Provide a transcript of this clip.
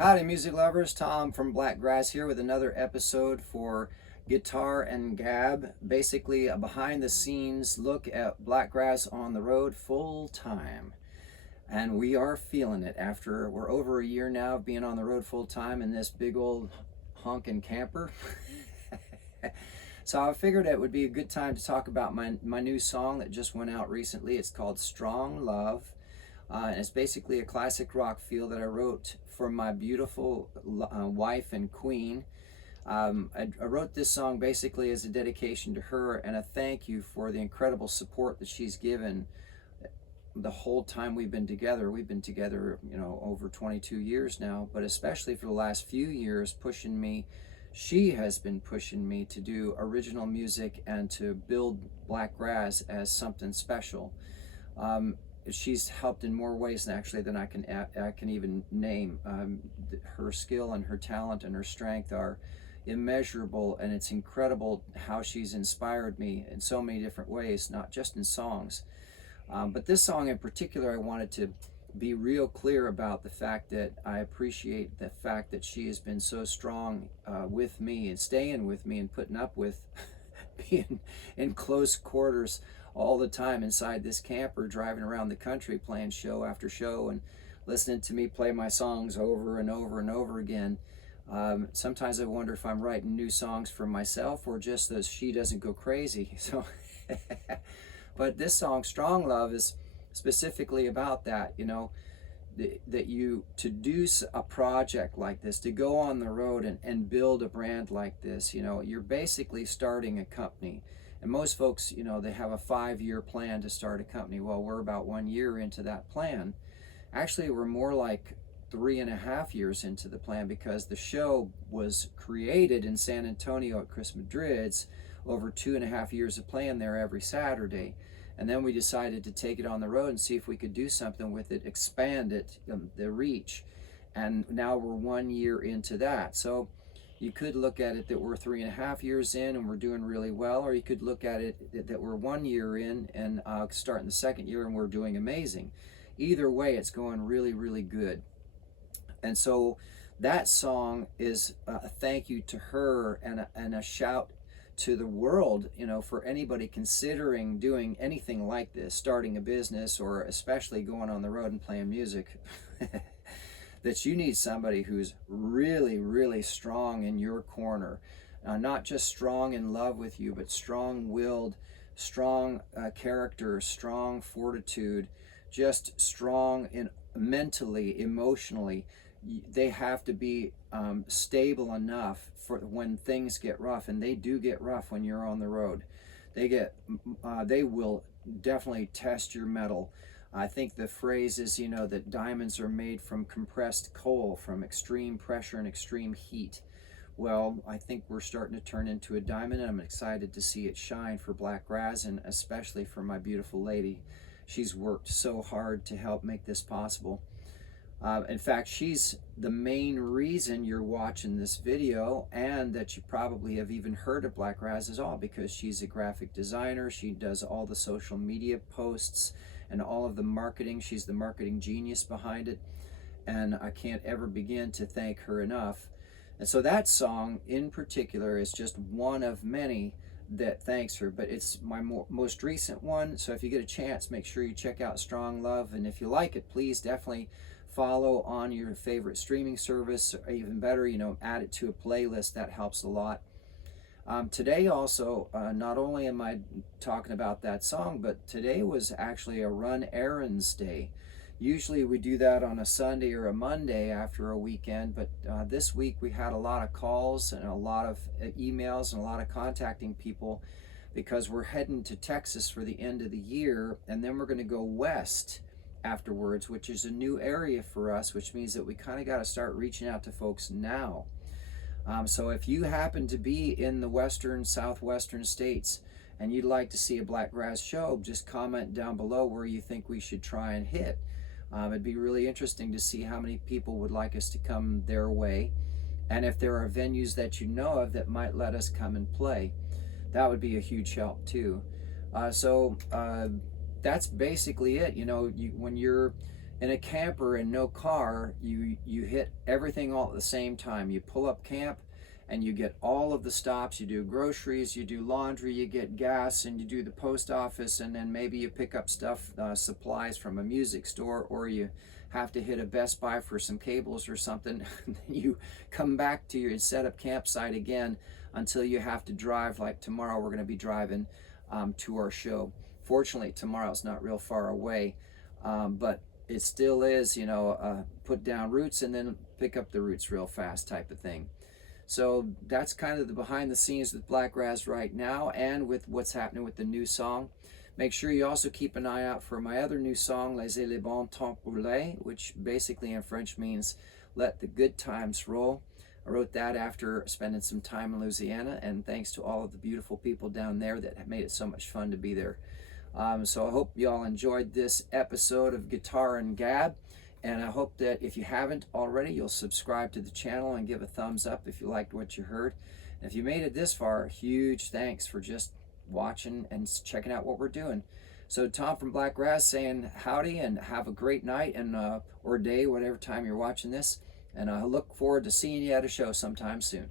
Howdy, music lovers. Tom from Blakgraz here with another episode for Guitar and Gab. Basically, a behind the scenes look at Blakgraz on the road full time. And we are feeling it after we're over a year now of being on the road full time in this big old honkin' camper. So I figured it would be a good time to talk about my new song that just went out recently. It's called Strong Love. And it's basically a classic rock feel that I wrote for my beautiful wife and queen. I wrote this song basically as a dedication to her and a thank you for the incredible support that she's given the whole time we've been together. We've been together, over 22 years now, but especially for the last few years, she has been pushing me to do original music and to build Blakgraz as something special. She's helped in more ways than I can even name. Her skill and her talent and her strength are immeasurable, and it's incredible how she's inspired me in so many different ways, not just in songs. But this song in particular, I wanted to be real clear about the fact that I appreciate the fact that she has been so strong with me and staying with me and putting up with being in close quarters all the time inside this camper, driving around the country playing show after show and listening to me play my songs over and over and over again. Sometimes I wonder if I'm writing new songs for myself or just that she doesn't go crazy. So but this song Strong Love is specifically about that, that you to do a project like this, to go on the road and build a brand like this, you're basically starting a company. And most folks, they have a 5-year plan to start a company. Well, we're about 1 year into that plan. Actually, we're more like 3.5 years into the plan, because the show was created in San Antonio at Chris Madrid's, over 2.5 years of playing there every Saturday. And then we decided to take it on the road and see if we could do something with it, expand it, the reach. And now we're 1 year into that. So you could look at it that we're 3.5 years in and we're doing really well, or you could look at it that we're 1 year in and starting the second year and we're doing amazing. Either way, it's going really, really good. And so that song is a thank you to her and a shout to the world, for anybody considering doing anything like this, starting a business or especially going on the road and playing music. That you need somebody who's really, really strong in your corner. Not just strong in love with you, but strong-willed, strong character, strong fortitude, just strong mentally, emotionally. They have to be stable enough for when things get rough, and they do get rough when you're on the road. They will definitely test your mettle. I think the phrase is, that diamonds are made from compressed coal, from extreme pressure and extreme heat. Well, I think we're starting to turn into a diamond, and I'm excited to see it shine for Blakgraz, and especially for my beautiful lady. She's worked so hard to help make this possible. In fact, she's the main reason you're watching this video, and that you probably have even heard of Blakgraz is all because she's a graphic designer. She does all the social media posts and all of the marketing. She's the marketing genius behind it, and I can't ever begin to thank her enough. And so that song in particular is just one of many that thanks her, but it's my most recent one. So if you get a chance, make sure you check out Strong Love, and if you like it, please definitely follow on your favorite streaming service, or even better, add it to a playlist. That helps a lot. Today also, not only am I talking about that song, but today was actually a run errands day. Usually we do that on a Sunday or a Monday after a weekend, but this week we had a lot of calls and a lot of emails and a lot of contacting people, because we're heading to Texas for the end of the year, and then we're going to go west afterwards, which is a new area for us, which means that we kind of got to start reaching out to folks now. So if you happen to be in the southwestern states and you'd like to see a Blakgraz show, just comment down below where you think we should try and hit. It'd be really interesting to see how many people would like us to come their way, and if there are venues that you know of that might let us come and play. That would be a huge help too. So that's basically it. When you're In a camper and no car, you hit everything all at the same time. You pull up camp and you get all of the stops. You do groceries, you do laundry, you get gas, and you do the post office, and then maybe you pick up stuff, supplies from a music store, or you have to hit a Best Buy for some cables or something. Then you come back to your setup campsite again until you have to drive. Like tomorrow, we're going to be driving to our show. Fortunately, tomorrow's not real far away, but it still is, you know, put down roots and then pick up the roots real fast type of thing. So that's kind of the behind the scenes with Blakgraz right now, and with what's happening with the new song. Make sure you also keep an eye out for my other new song, Laissez les bons temps rouler, which basically in French means let the good times roll. I wrote that after spending some time in Louisiana, and thanks to all of the beautiful people down there that have made it so much fun to be there. So I hope y'all enjoyed this episode of Guitarin Gab, and I hope that if you haven't already, you'll subscribe to the channel and give a thumbs up if you liked what you heard. And if you made it this far, huge thanks for just watching and checking out what we're doing. So Tom from Blakgraz saying howdy, and have a great night and or day, whatever time you're watching this. And I look forward to seeing you at a show sometime soon.